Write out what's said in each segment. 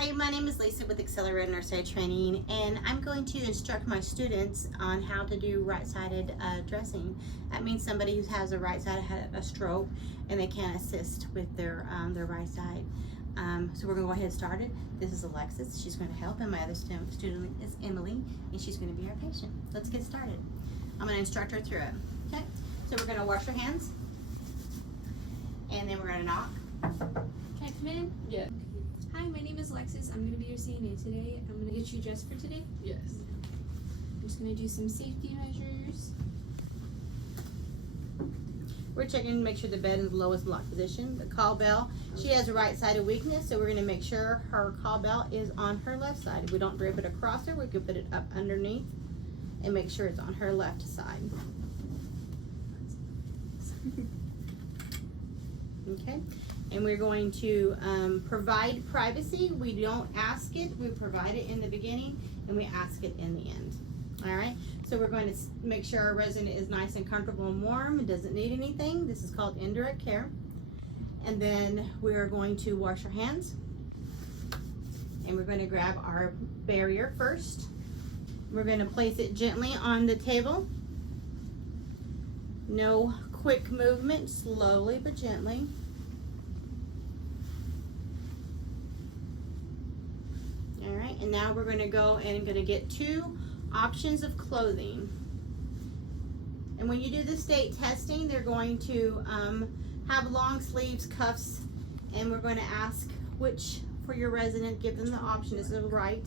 Hi, my name is Lisa with Xcellerated Nurse Aide Training, and I'm going to instruct my students on how to do right-sided dressing. That means somebody who has a right side had a stroke and they can't assist with their right side. So we're going to go ahead and start it. This is Alexis. She's going to help, and my other student is Emily, and she's going to be our patient. Let's get started. I'm going to instruct her through it. Okay? So we're going to wash our hands, and then we're going to knock. Can I come in? Yeah. Hi, my name is Alexis. I'm going to be your CNA today. I'm going to get you dressed for today. Yes. I'm just going to do some safety measures. We're checking to make sure the bed is in the lowest lock position. The call bell, she has a right-sided weakness, so we're going to make sure her call bell is on her left side. If we don't drape it across her, we can put it up underneath and make sure it's on her left side. Okay, and we're going to provide privacy. We don't ask it, we provide it in the beginning, and we ask it in the end. All right, so we're going to make sure our resident is nice and comfortable and warm and doesn't need anything. This is called indirect care. And then we are going to wash our hands, and we're going to grab our barrier first. We're going to place it gently on the table. No quick movement, slowly but gently. All right, and now we're going to go and going to get 2 options of clothing. And when you do the state testing, they're going to have long sleeves, cuffs, and we're going to ask which for your resident, give them the option. Is it right?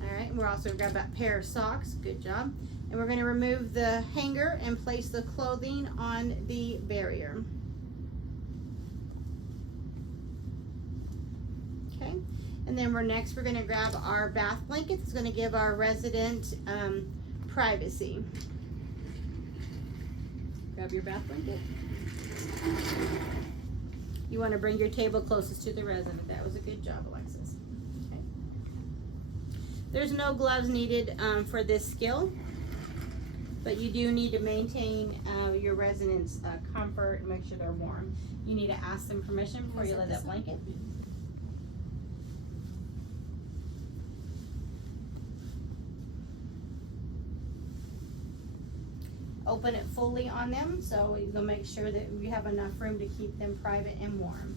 All right, and we're also going to grab that pair of socks. Good job. And we're going to remove the hanger and place the clothing on the barrier. Okay, and then we're going to grab our bath blanket. It's going to give our resident privacy. Grab your bath blanket. You want to bring your table closest to the resident. That was a good job, Alexis. Okay. There's no gloves needed for this skill, but you do need to maintain your residents' comfort and make sure they're warm. You need to ask them permission before you lay that blanket. Open it fully on them, so you'll make sure that you have enough room to keep them private and warm.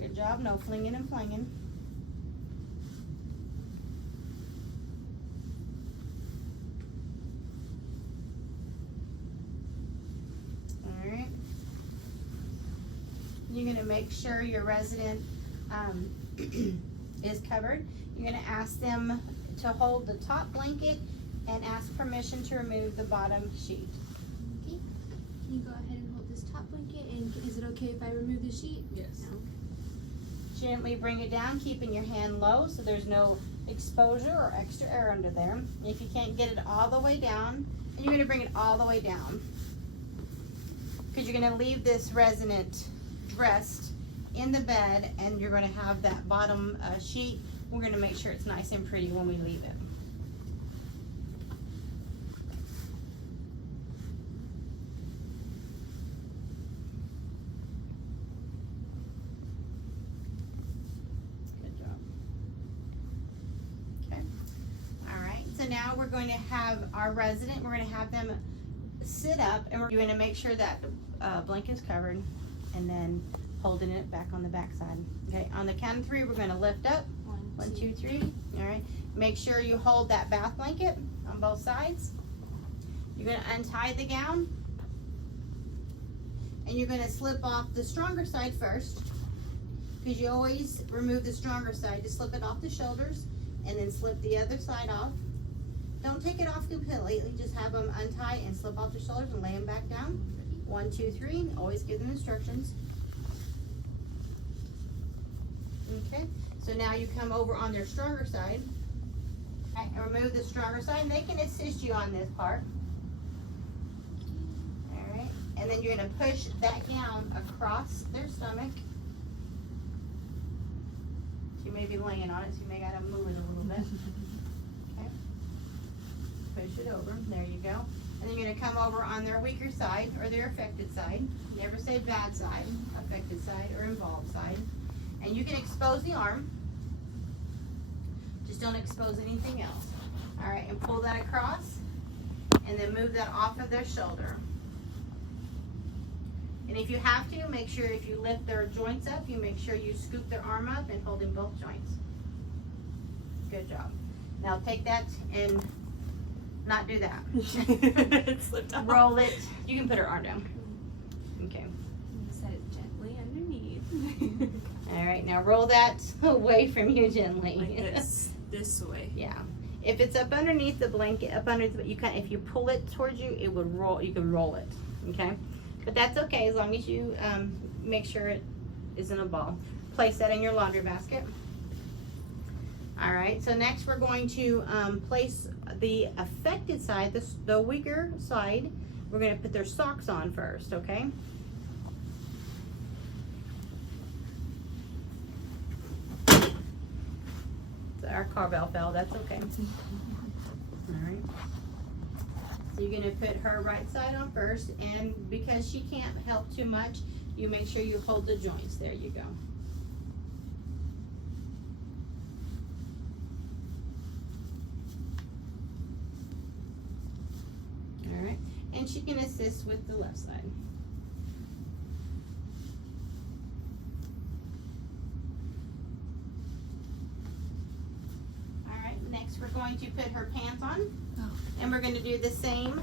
Good job, no flinging and flinging. All right. You're going to make sure your resident is covered. You're going to ask them to hold the top blanket and ask permission to remove the bottom sheet. Okay. Can you go ahead and hold this top blanket? And is it okay if I remove the sheet? Yes. No. Gently bring it down, keeping your hand low so there's no exposure or extra air under there. If you can't get it all the way down, and you're going to bring it all the way down, because you're going to leave this resident dressed in the bed, and you're going to have that bottom sheet. We're going to make sure it's nice and pretty when we leave it. Good job. Okay. All right. So now we're going to have our resident, we're going to have them sit up, and we're going to make sure that the blanket's covered, and then holding it back on the back side. Okay. On the count of 3, we're going to lift up. 1, 2, 3. All right. Make sure you hold that bath blanket on both sides. You're going to untie the gown, and you're going to slip off the stronger side first, because you always remove the stronger side to slip it off the shoulders, and then slip the other side off. Don't take it off completely. Just have them untie and slip off the shoulders and lay them back down. 1, 2, 3. Always give them instructions. Okay. So now you come over on their stronger side, okay, and remove the stronger side, and they can assist you on this part. All right, and then you're going to push that gown across their stomach. You may be laying on it, so you may got to move it a little bit. Okay, push it over. There you go. And And then you're gonna come over on their weaker side or their affected side. Never say bad side, affected side, or involved side. And you can expose the arm. Just don't expose anything else. All right, and pull that across, and then move that off of their shoulder. And if you have to, make sure if you lift their joints up, you make sure you scoop their arm up and hold in both joints. Good job. Now take that and not do that. It slipped off. Roll it. You can put her arm down. Okay. Set it gently underneath. All right, now roll that away from you gently. Like this way. Yeah. If it's up underneath the blanket, up under, you can, if you pull it towards you, it would roll. You can roll it. Okay. But that's okay as long as you make sure it isn't a ball. Place that in your laundry basket. All right, so next we're going to place the affected side, the weaker side. We're going to put their socks on first, okay? So our carbell fell, that's okay. All right. So you're going to put her right side on first, and because she can't help too much, you make sure you hold the joints. There you go. All right, and she can assist with the left side. All right, next we're going to put her pants on. And we're going to do the same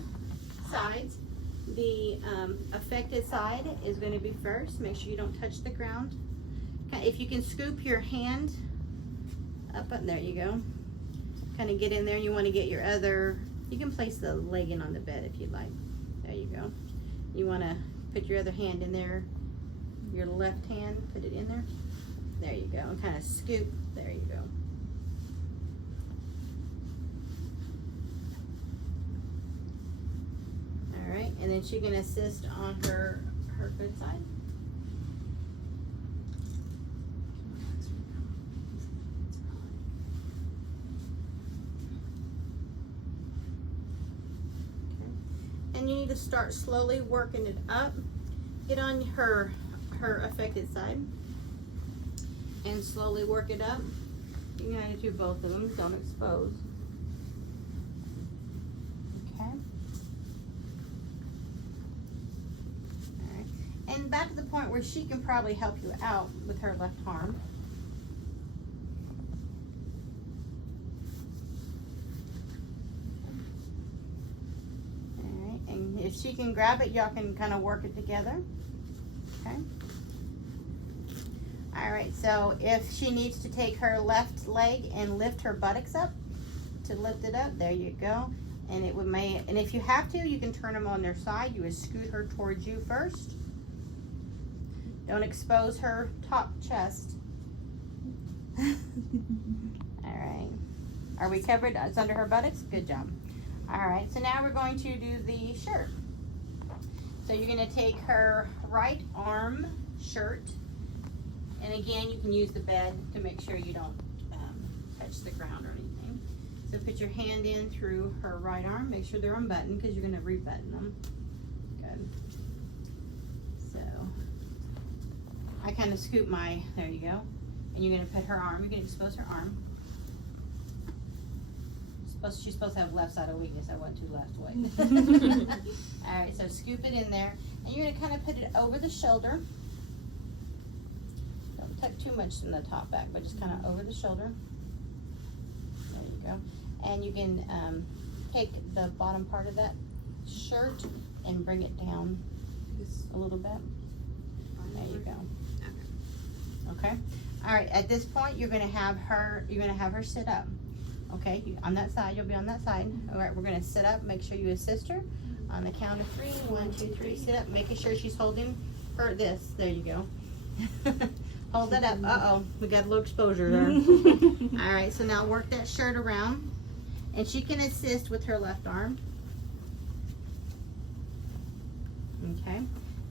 sides. The affected side is going to be first. Make sure you don't touch the ground. If you can scoop your hand up, there you go. Kind of get in there. You want to get your other, you can place the leg in on the bed if you'd like. There you go. You want to put your other hand in there. Your left hand, put it in there. There you go. And kind of scoop. There you go. Alright, and then she can assist on her good side. Okay. And you need to start slowly working it up. Get on her affected side and slowly work it up. You can kind of do both of them, don't expose. Okay. And back to the point where she can probably help you out with her left arm. Alright, and if she can grab it, y'all can kind of work it together. Okay. Alright, so if she needs to take her left leg and lift her buttocks up, to lift it up, there you go. And it would and if you have to, you can turn them on their side. You would scoot her towards you first. Don't expose her top chest. All right. Are we covered? It's under her buttocks? Good job. All right. So now we're going to do the shirt. So you're going to take her right arm shirt. And again, you can use the bed to make sure you don't touch the ground or anything. So put your hand in through her right arm. Make sure they're unbuttoned because you're going to rebutton them. Good. So I kind of scoop there you go. And you're going to put her arm, you can expose her arm. She's supposed to have left side of weakness. I went too left way. All right, so scoop it in there. And you're going to kind of put it over the shoulder. Don't tuck too much in the top back, but just kind of over the shoulder. There you go. And you can take the bottom part of that shirt and bring it down a little bit. There you go. Okay. All right. At this point, you're going to have her sit up. Okay. On that side, you'll be on that side. All right. We're going to sit up. Make sure you assist her on the count of 3. 1, 2, 3. Sit up, making sure she's holding her this. There you go. Hold that up. Uh-oh. We got a little exposure there. All right. So now work that shirt around, and she can assist with her left arm. Okay.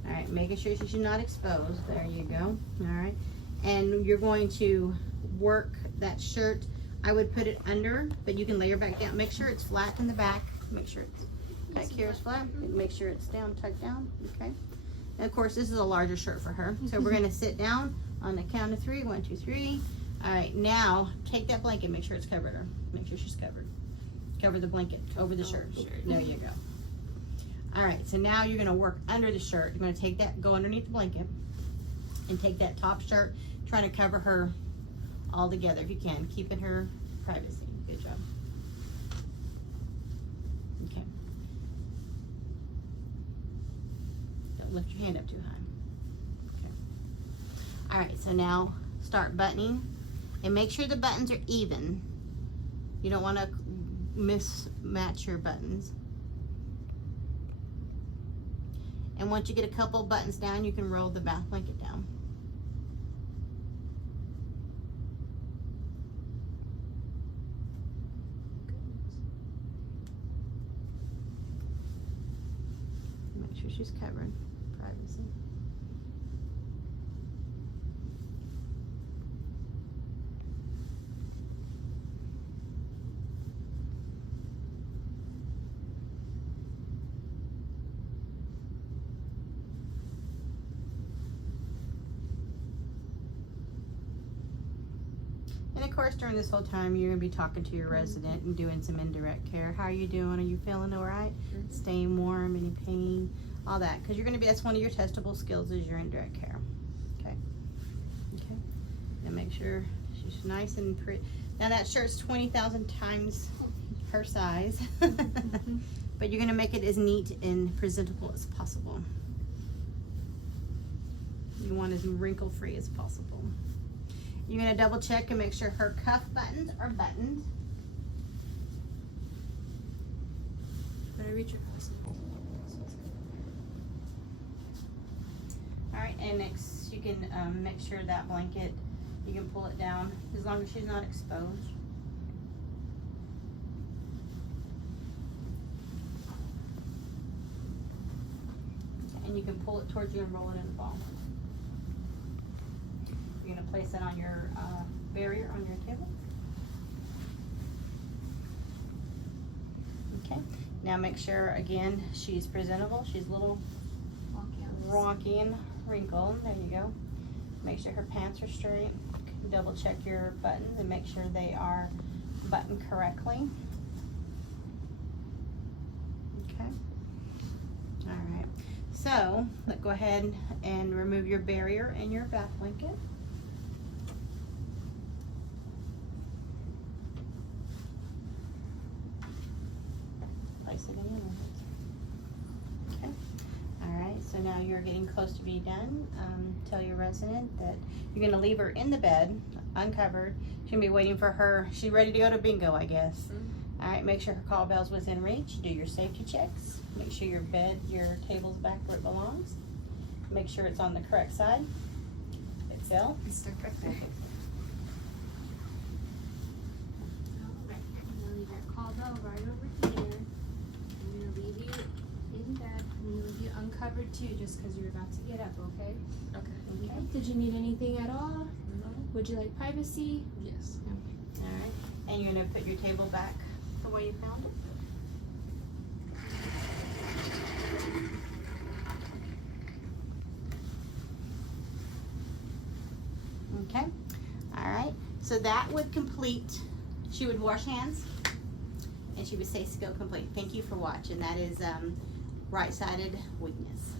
All right. Making sure she's not exposed. There you go. All right. And you're going to work that shirt. I would put it under, but you can lay her back down. Make sure it's flat in the back. Make sure it's Back here is flat. Make sure it's down, tucked down. Okay. And of course, this is a larger shirt for her. So we're gonna sit down on the count of 3. 1, 2, 3. All right. Now take that blanket. Make sure it's covered her. Make sure she's covered. Cover the blanket over the shirt. There you go. All right. So now you're gonna work under the shirt. You're gonna take that, go underneath the blanket, and take that top shirt, trying to cover her all together if you can, keeping her privacy. Good job. Okay. Don't lift your hand up too high. Okay. All right, so now start buttoning and make sure the buttons are even. You don't want to mismatch your buttons. And once you get a couple buttons down, you can roll the bath blanket down. Make sure she's covered. Privacy. And of course, during this whole time, you're gonna be talking to your resident and doing some indirect care. How are you doing? Are you feeling all right? Staying warm? Any pain? All that, because you're gonna be. That's one of your testable skills is your indirect care. Okay. Okay. Now make sure she's nice and pretty. Now that shirt's 20,000 times her size, but you're gonna make it as neat and presentable as possible. You want as wrinkle-free as possible. You're gonna double check and make sure her cuff buttons are buttoned. Better reach your house. All right, and next you can make sure that blanket, you can pull it down as long as she's not exposed. And you can pull it towards you and roll it in a ball. You're gonna place it on your barrier on your table. Okay, now make sure again she's presentable. She's a little wonky and wrinkled. There you go. Make sure her pants are straight. Double check your buttons and make sure they are buttoned correctly. Okay. All right. So let's go ahead and remove your barrier and your bath blanket. Place it in. Okay. All right. So now you're getting close to be done. Tell your resident that you're going to leave her in the bed, uncovered. She's going to be waiting for her. She's ready to go to bingo, I guess. All right. Make sure her call bell's within reach. Do your safety checks. Make sure your bed, your table's back where it belongs. Make sure it's on the correct side. It fell. It's stuck back there. I'm gonna leave your call bell right over here. I'm gonna leave you in bed. I'm gonna leave you uncovered too, just because you're about to get up, okay? Okay. Okay. Did you need anything at all? No. Would you like privacy? Yes. All right. And you're going to put your table back the way you found it. Okay. All right. So that would complete. She would wash hands and she would say skill complete. Thank you for watching. That is right-sided weakness.